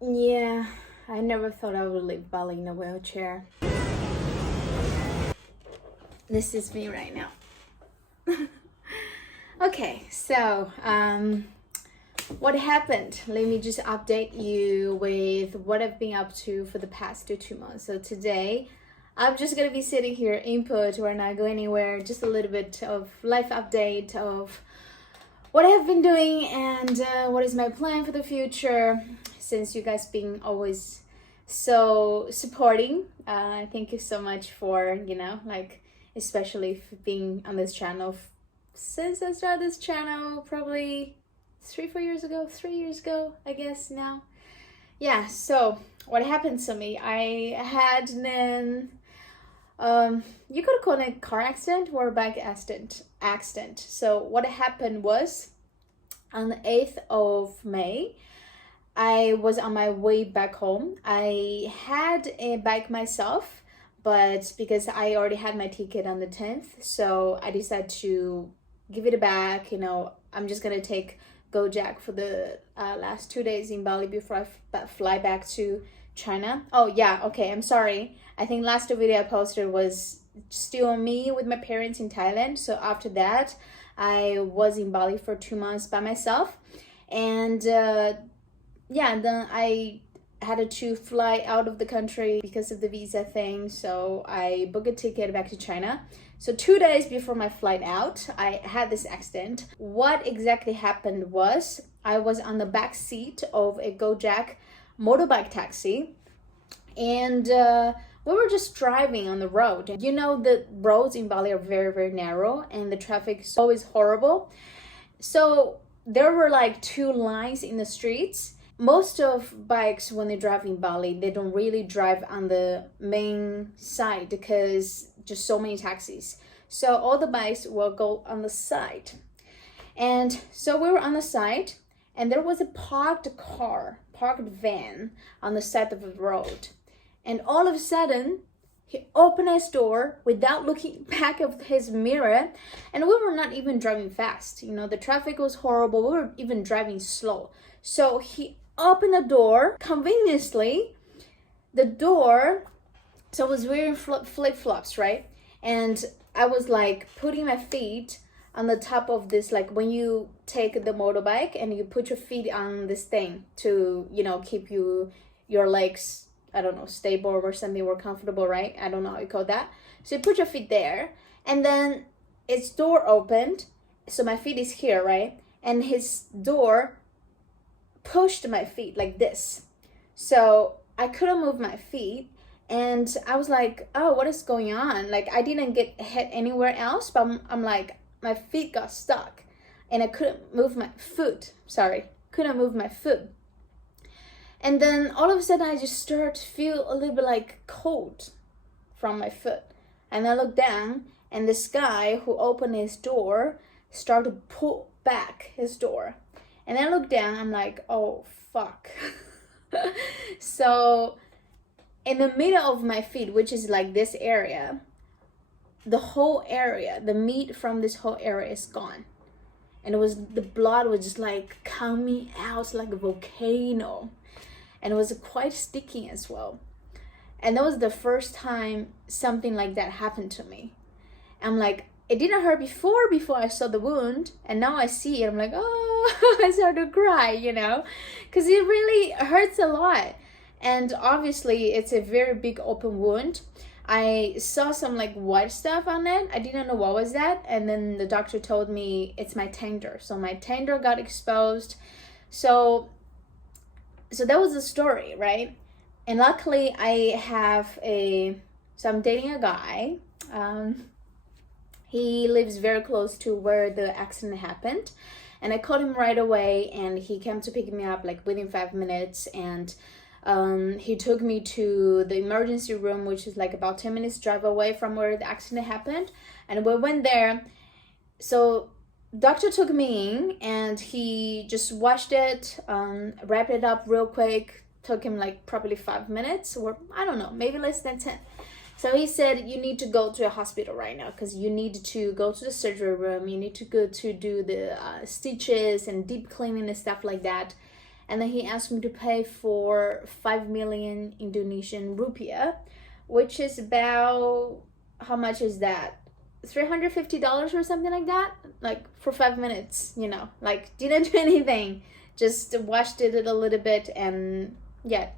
Yeah, I never thought I would leave Bali in a wheelchair. This is me right now. Okay, so what happened? Let me just update you with what I've been up to for the past 2 months. So today, I'm just gonna be sitting here, input, we're not going anywhere, just a little bit of life update of what I have been doing and what is my plan for the future, since you guys been always so supporting. Thank you so much for, especially for being on this channel since I started this channel probably 3 years ago, I guess now. Yeah, so what happened to me? I had an you could call it a car accident or a bike accident. So what happened was on the 8th of May, I was on my way back home. I had a bike myself, but because I already had my ticket on the 10th, so I decided to give it back. I'm just gonna take Gojek for the last 2 days in Bali before I fly back to China. Oh yeah, okay, I'm sorry. I think last video I posted was still me with my parents in Thailand. So after that, I was in Bali for 2 months by myself. And then I had to fly out of the country because of the visa thing. So I booked a ticket back to China. So 2 days before my flight out, I had this accident. What exactly happened was I was on the back seat of a Gojek motorbike taxi, and we were just driving on the road. The roads in Bali are very, very narrow and the traffic is always horrible. So there were like two lines in the streets. Most of bikes, when they drive in Bali, they don't really drive on the main side because just so many taxis. So all the bikes will go on the side. And so we were on the side, and there was a parked van on the side of the road. And all of a sudden, he opened his door without looking back of his mirror. And we were not even driving fast. The traffic was horrible. We were even driving slow. So he opened the door conveniently. The door, so I was wearing flip-flops, right? And I was like putting my feet on the top of this, like when you take the motorbike and you put your feet on this thing to, keep your legs, I don't know, stable or something, more comfortable, right? I don't know how you call that. So you put your feet there, and then its door opened. So my feet is here, right? And his door pushed my feet like this. So I couldn't move my feet. And I was like, oh, what is going on? Like, I didn't get hit anywhere else, but I'm like, my feet got stuck and I couldn't move my foot. Couldn't move my foot. And then all of a sudden I just started to feel a little bit like cold from my foot. And I looked down, and this guy who opened his door started to pull back his door. And I looked down, I'm like, oh fuck. So in the middle of my feet, which is like this area, the meat from this whole area is gone. And the blood was just like coming out like a volcano. And it was quite sticky as well. And that was the first time something like that happened to me. I'm like, it didn't hurt before I saw the wound, and now I see it, I'm like, oh, I started to cry, because it really hurts a lot. And obviously it's a very big open wound. I saw some like white stuff on it. I didn't know what was that. And then the doctor told me it's my tender. So my tender got exposed. So that was the story, right? And luckily so I'm dating a guy. He lives very close to where the accident happened. And I called him right away, and he came to pick me up like within 5 minutes. And he took me to the emergency room, which is like about 10 minutes drive away from where the accident happened. And we went there. So doctor took me in, and he just washed it, wrapped it up real quick. Took him like probably 5 minutes, or I don't know, maybe less than 10. So he said, you need to go to a hospital right now because you need to go to the surgery room. You need to go to do the stitches and deep cleaning and stuff like that. and then he asked me to pay for 5 million Indonesian rupiah, which is about, how much is that? $350 or something like that, like for 5 minutes, like didn't do anything, just watched it a little bit and yeah,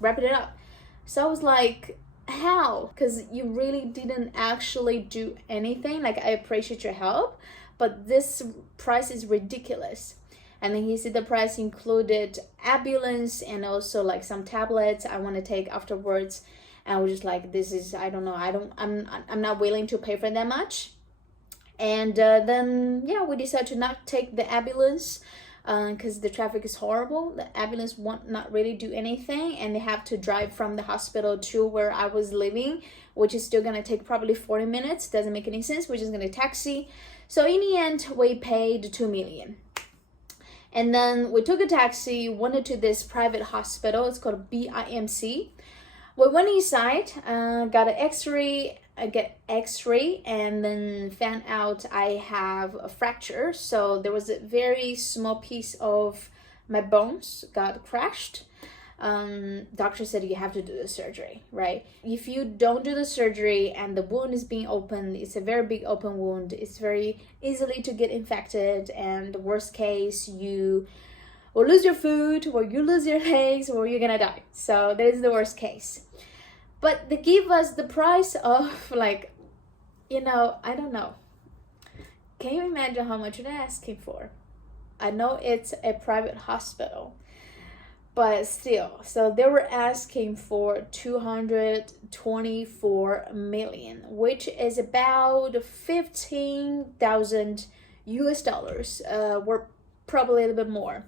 wrap it up. So I was like, how? Because you really didn't actually do anything. Like, I appreciate your help, but this price is ridiculous. And then he said the price included ambulance and also like some tablets I want to take afterwards. And I was just like, this is, I don't know, I'm not willing to pay for that much. And then yeah, we decided to not take the ambulance because the traffic is horrible. The ambulance won't not really do anything, and they have to drive from the hospital to where I was living, which is still gonna take probably 40 minutes. Doesn't make any sense. We're just gonna taxi. So in the end, we paid 2 million. And then we took a taxi, went to this private hospital. It's called BIMC. We went inside, got an X-ray, and then found out I have a fracture. So there was a very small piece of my bones got crushed. Doctor said you have to do the surgery, right? If you don't do the surgery and the wound is being opened, it's a very big open wound. It's very easily to get infected, and the worst case, you or lose your foot, or you lose your legs, or you're gonna die. So that is the worst case. But they give us the price of like, I don't know. Can you imagine how much they're asking for? I know it's a private hospital, but still. So they were asking for 224 million, which is about 15,000 US dollars. Or probably a little bit more.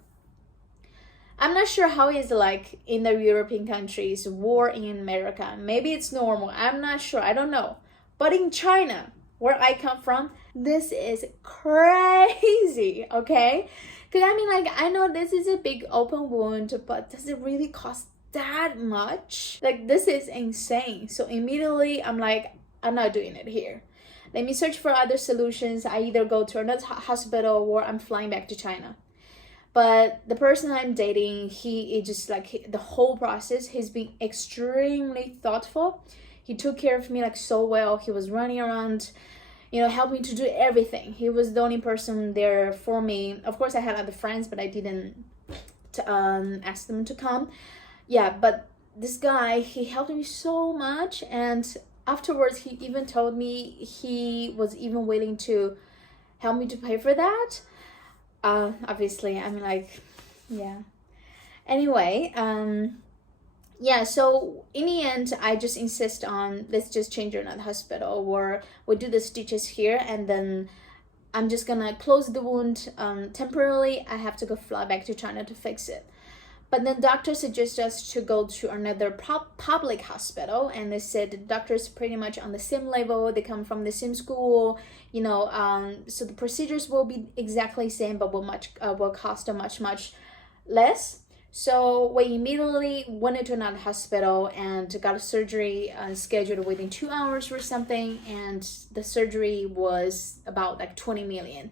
I'm not sure how it's like in the European countries or in America. Maybe it's normal. I'm not sure. I don't know. But in China, where I come from, this is crazy, okay? Because I know this is a big open wound, but does it really cost that much? Like, this is insane. So immediately, I'm like, I'm not doing it here. Let me search for other solutions. I either go to another hospital or I'm flying back to China. But the person I'm dating, he is just like, the whole process, he's been extremely thoughtful. He took care of me like so well. He was running around, helping to do everything. He was the only person there for me. Of course, I had other friends, but I didn't ask them to come. Yeah, but this guy, he helped me so much. And afterwards, he even told me he was even willing to help me to pay for that. Obviously, yeah. Anyway, yeah, so in the end, I just insist on, let's just change her another hospital, or we do the stitches here, and then I'm just gonna close the wound temporarily. I have to go fly back to China to fix it. But then doctor suggested us to go to another public hospital, and they said the doctors pretty much on the same level, they come from the same school, so the procedures will be exactly same, but will cost much less. So we immediately went into another hospital and got a surgery scheduled within 2 hours or something, and the surgery was about like 20 million.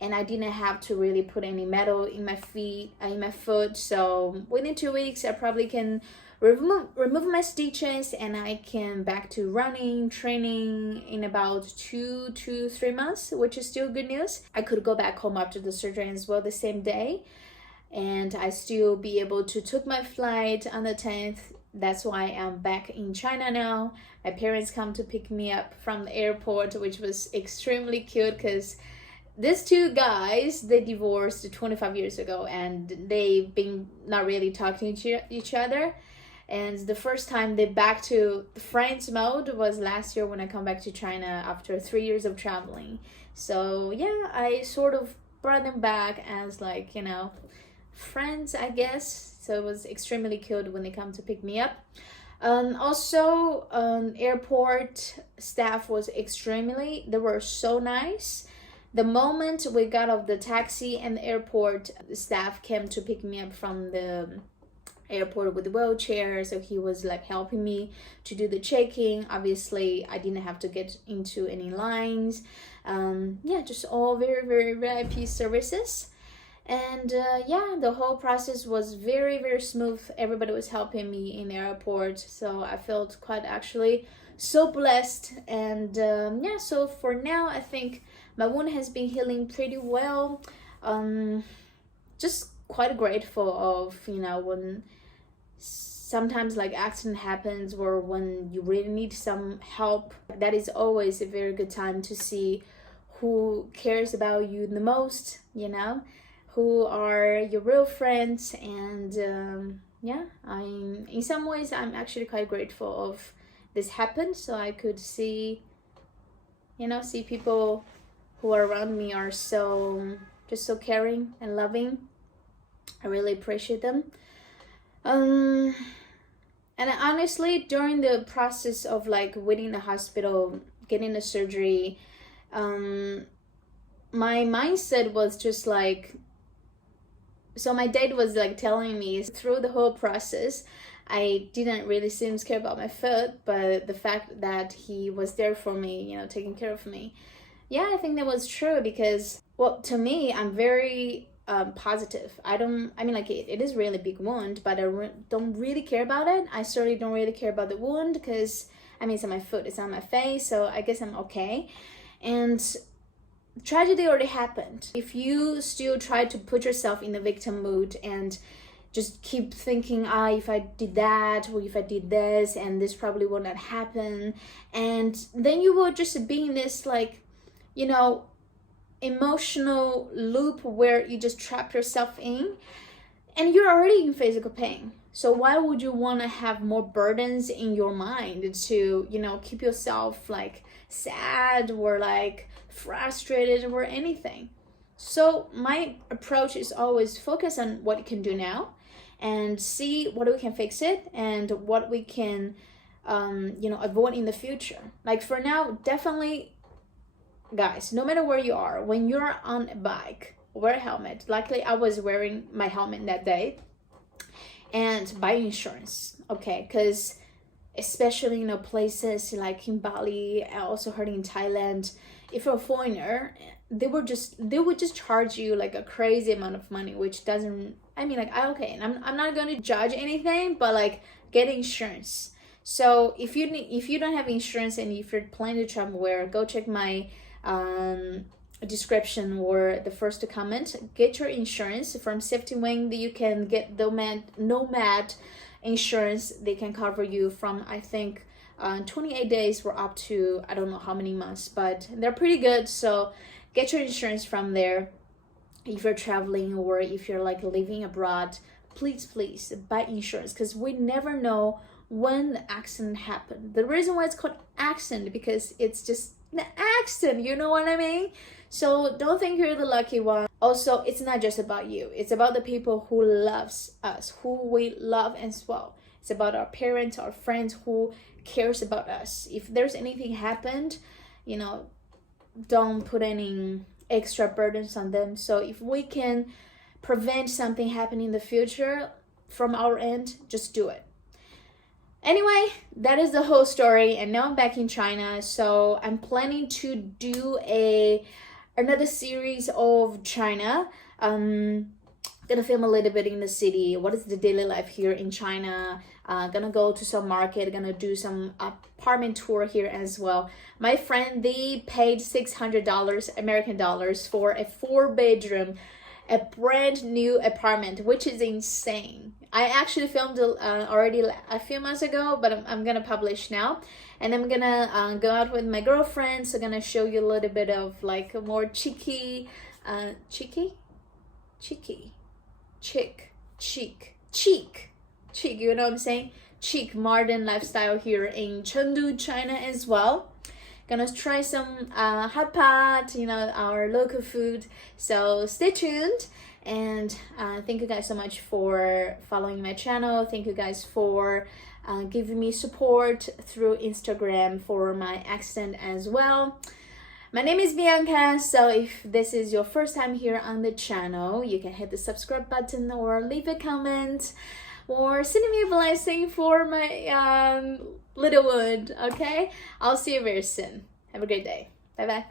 And I didn't have to really put any metal in my foot. So within 2 weeks, I probably can remove my stitches, and I can back to running, training in about 2 to 3 months, which is still good news. I could go back home after the surgery as well the same day, and I still be able to took my flight on the 10th. That's why I'm back in China now. My parents come to pick me up from the airport, which was extremely cute because these two guys, they divorced 25 years ago, and they've been not really talking to each other. And the first time they back to friends mode was last year when I come back to China after 3 years of traveling. So yeah, I sort of brought them back as like, friends, I guess. So it was extremely cute when they come to pick me up. Also, airport staff they were so nice. The moment we got off the taxi and the airport, the staff came to pick me up from the airport with the wheelchair. So he was like helping me to do the checking. Obviously, I didn't have to get into any lines. Yeah, just all very, very VIP services. And yeah, the whole process was very, very smooth. Everybody was helping me in the airport, so I felt quite actually so blessed. And yeah, so for now, I think my wound has been healing pretty well. Just quite grateful of, when sometimes like accident happens or when you really need some help, that is always a very good time to see who cares about you the most, who are your real friends. And yeah, I'm in some ways I'm actually quite grateful of this happened, so I could see people who are around me are just so caring and loving. I really appreciate them. And honestly, during the process of like waiting in the hospital, getting the surgery, my mindset was just like, so my dad was like telling me through the whole process, I didn't really seem to care about my foot, but the fact that he was there for me, taking care of me. Yeah, I think that was true because, well, to me, I'm very positive. I mean, like, it is really big wound, but I don't really care about it. I certainly don't really care about the wound because, I mean, it's on my foot, it's on my face, so I guess I'm okay. And tragedy already happened. If you still try to put yourself in the victim mood and just keep thinking, if I did that, or if I did this, and this probably will not happen, and then you will just be in this, like, emotional loop where you just trap yourself in, and you're already in physical pain. So why would you want to have more burdens in your mind to, keep yourself like sad or like frustrated or anything? So my approach is always focus on what you can do now and see what we can fix it and what we can avoid in the future. Like for now, definitely, guys, no matter where you are, when you're on a bike, wear a helmet. Luckily, I was wearing my helmet that day. And buy insurance, okay? Because especially places like in Bali, I also heard in Thailand, if you're a foreigner, they would just charge you like a crazy amount of money, which doesn't, I mean, like, okay, and I'm not going to judge anything, but like, get insurance. So if you don't have insurance and if you're planning to travel, go check my description or the first comment. Get your insurance from Safety Wing. That you can get the Nomad insurance. They can cover you from, I think, 28 days or up to I don't know how many months, but they're pretty good. So get your insurance from there. If you're traveling or if you're like living abroad, please buy insurance, because we never know when the accident happened. The reason why it's called accident, because it's just an accident, you know what I mean? So don't think you're the lucky one. Also, it's not just about you, it's about the people who loves us, who we love as well. It's about our parents, our friends who cares about us. If there's anything happened, don't put any extra burdens on them. So if we can prevent something happening in the future from our end, just do it. Anyway, that is the whole story, and now I'm back in China, so I'm planning to do another series of China. Gonna film a little bit in the city. What is the daily life here in China? Gonna go to some market, gonna do some apartment tour here as well. My friend, they paid $600 American dollars for a 4-bedroom, a brand new apartment, which is insane. I actually filmed already a few months ago, but I'm gonna publish now, and I'm gonna go out with my girlfriends. So I'm gonna show you a little bit of like a more chic, you know what I'm saying? Chic, modern lifestyle here in Chengdu, China as well. Gonna try some hot pot, our local food. So stay tuned, and thank you guys so much for following my channel. Thank you guys for giving me support through Instagram for my accent as well. My name is Bianca, so if this is your first time here on the channel, you can hit the subscribe button or leave a comment or send me a blessing for my little wound, okay? I'll see you very soon. Have a great day. Bye-bye.